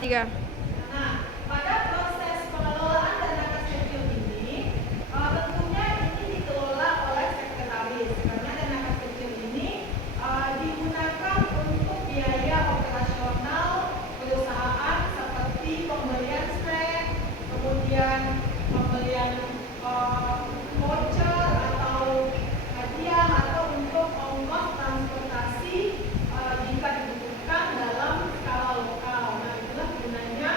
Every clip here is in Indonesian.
Tiga. Nah, pada proses pengelolaan dana kas kecil ini, tentunya ini dikelola oleh sekretaris karena dana kas kecil ini digunakan untuk biaya operasional perusahaan seperti pembelian stek, kemudian pembelian voucher atau hadiah atau untuk ongkos transportasi jika dibutuhkan dalam skala lokal. Nah, itulah gunanya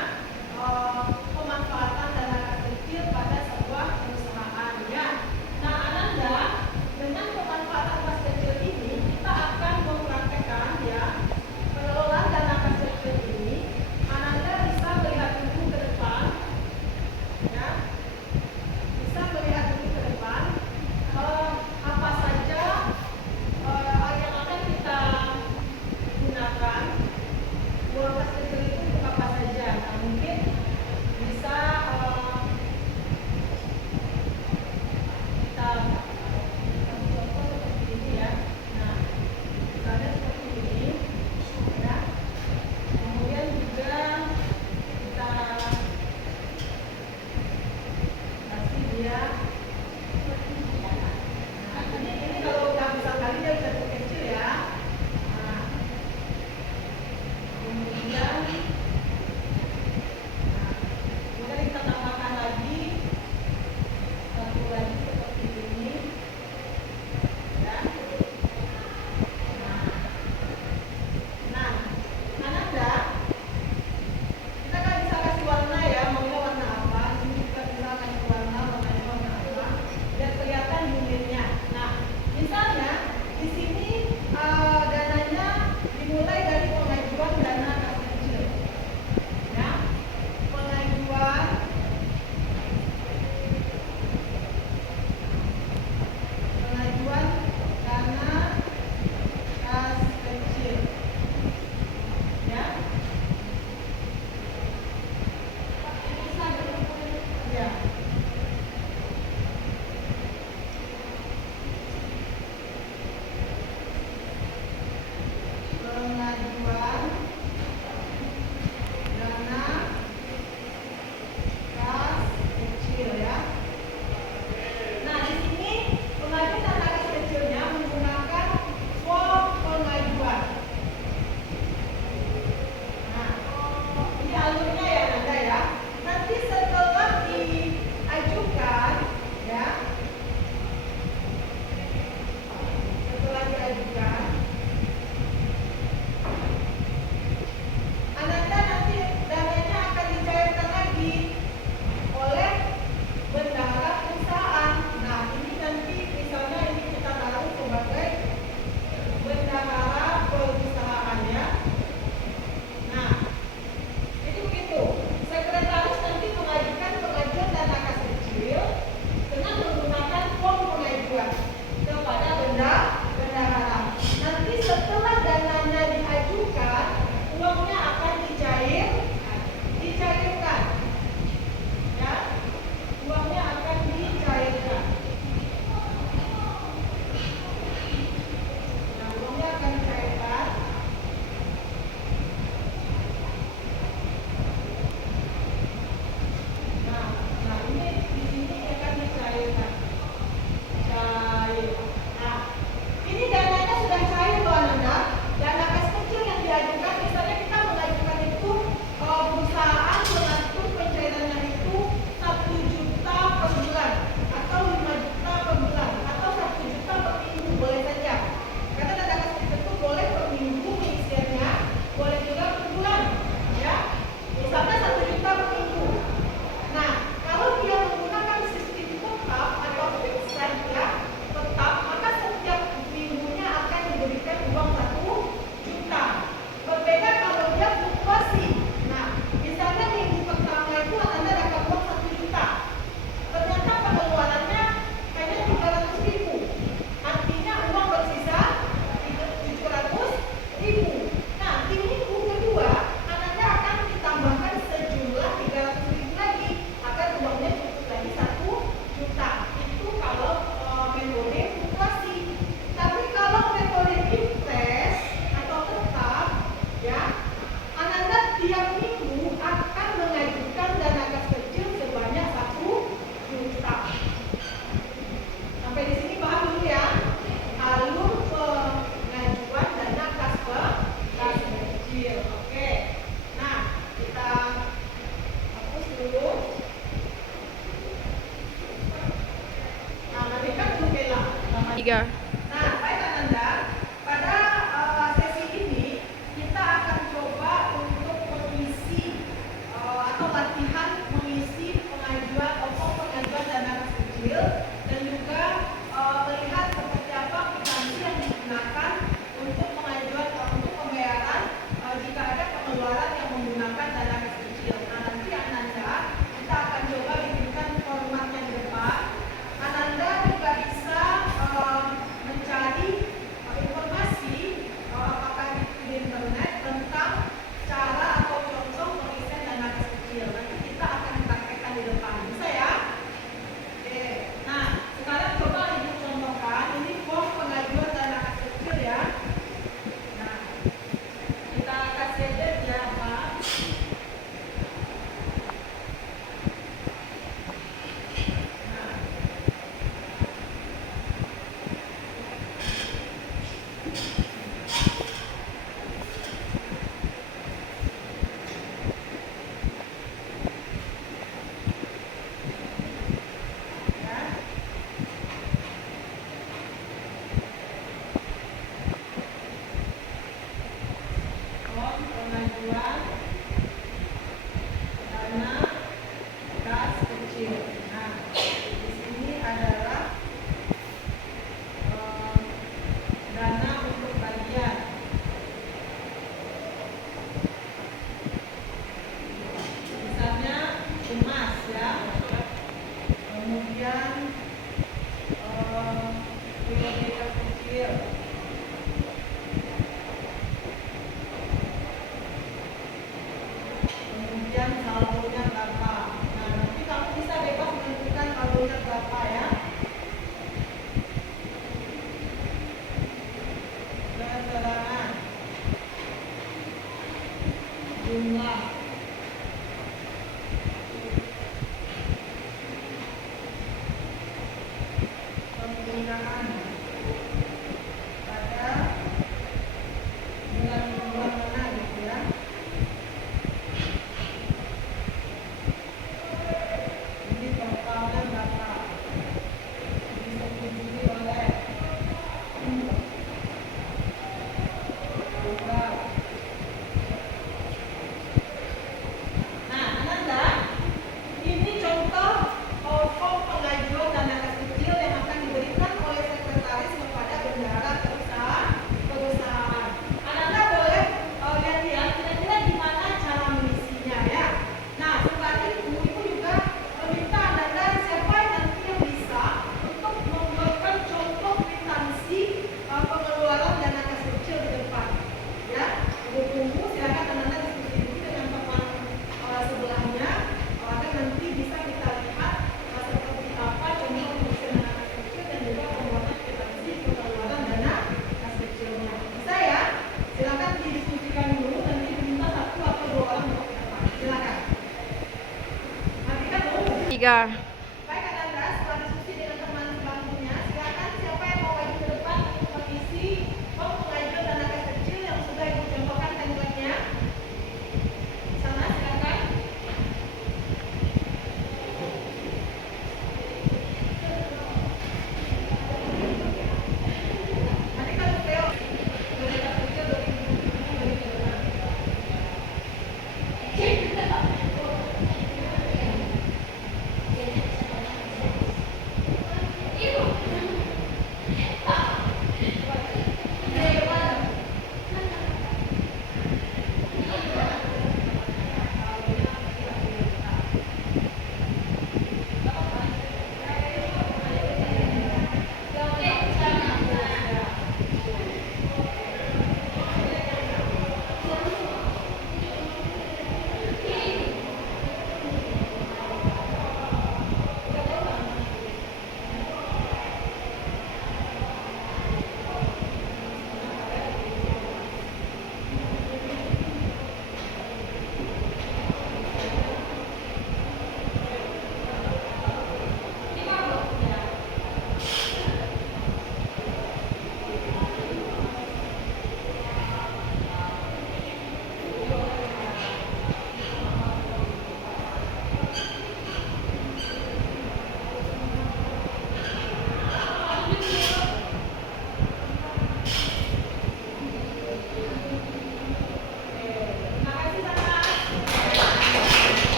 3. Nah, baik Ananda, pada sesi ini kita akan coba untuk mengisi atau latihan mengisi pengajuan pokok pengajuan dana kas kecil dan juga melihat seperti apa kwitansi yang digunakan untuk pengajuan untuk pembayaran jika ada pengeluaran yang menggunakan dana kas kecil. Nah, nanti Ananda kita akan coba bikinkan formatnya di depan. Ananda juga bisa mencari informasi apakah di internet tentang cara atau contoh pengisian dana kas kecil. Nanti kita akan praktekkan di depan. Bisa ya? Oke. Nah, sekarang coba Ibu contohkan. Ini form pengajuan dana kas kecil ya. Nah, kita kasih aja ya Pak. Pengajuan dana kas kecil. Nah, di sini adalah dana untuk bagian. Misalnya emas ya. Kemudian biaya kecil. Kemudian saldonya berapa. Nah, nanti kamu bisa bebas menentukan saldonya berapa ya. Keterangan jumlah penggunaan pada bulan mana gitu ya. Ini totalnya berapa disetujui oleh Nah, Ananda, ini contoh form pengajuan dana kas kecil yang akan diberikan oleh sekretaris kepada bendahara perusahaan. Ananda boleh lihat-lihat kira-kira gimana cara mengisinya ya. Nah, setelah itu Ibu juga meminta Ananda siapa yang nanti yang bisa untuk membuatkan contoh kwitansi pengeluaran dana kas kecil di depan. Ya, Ibu tunggu, silakan Ananda diskusi dulu dengan teman sebelahnya agar nanti bisa kita lihat seperti apa contoh pengisian dana kas kecil dan juga pembuatan kwitansi pengeluaran dana kas kecilnya. Bisa ya? Silakan didiskusikan dulu, nanti minta 1 atau 2 orang untuk ke depan. Silakan. Nanti kan 3.